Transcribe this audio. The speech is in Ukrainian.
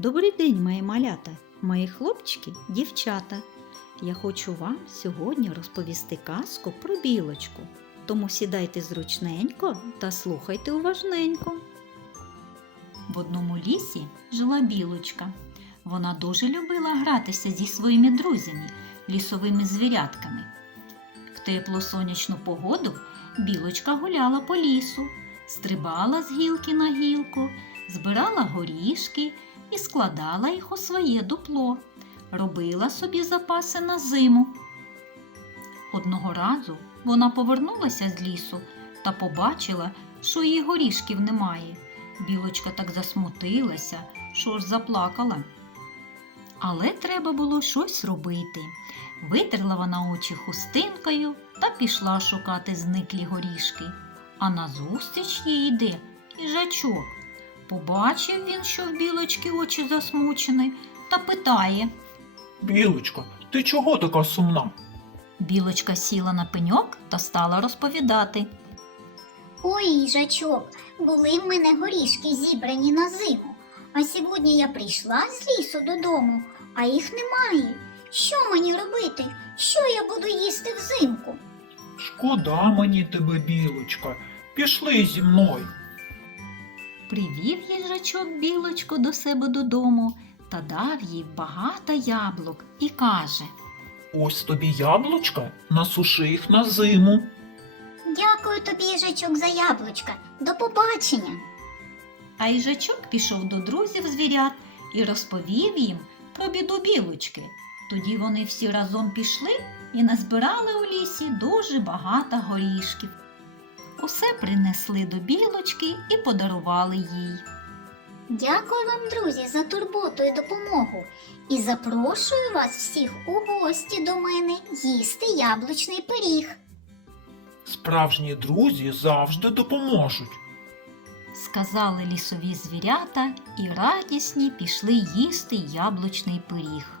Добрий день, мої малята, мої хлопчики, дівчата. Я хочу вам сьогодні розповісти казку про білочку. Тому сідайте зручненько та слухайте уважненько. В одному лісі жила білочка. Вона дуже любила гратися зі своїми друзями, лісовими звірятками. В теплу сонячну погоду білочка гуляла по лісу, стрибала з гілки на гілку, збирала горішки і складала їх у своє дупло, робила собі запаси на зиму. Одного разу вона повернулася з лісу та побачила, що її горішків немає. Білочка так засмутилася, що ж заплакала. Але треба було щось робити. Витерла вона очі хустинкою та пішла шукати зниклі горішки. А назустріч їй йде їжачок. Побачив він, що в білочки очі засмучені, та питає. Білочко, ти чого така сумна? Білочка сіла на пеньок та стала розповідати. Ой, їжачок, були в мене горішки зібрані на зиму. А сьогодні я прийшла з лісу додому, а їх немає. Що мені робити? Що я буду їсти взимку? Шкода мені тебе, білочка. Пішли зі мною. Привів їжачок білочку до себе додому та дав їй багато яблук і каже. Ось тобі яблучка, насуши їх на зиму. Дякую тобі, їжачок, за яблучка. До побачення. А їжачок пішов до друзів звірят і розповів їм про біду білочки. Тоді вони всі разом пішли і назбирали у лісі дуже багато горішків. Усе принесли до білочки і подарували їй. Дякую вам, друзі, за турботу і допомогу. І запрошую вас всіх у гості до мене їсти яблучний пиріг. Справжні друзі завжди допоможуть. Сказали лісові звірята і радісні пішли їсти яблучний пиріг.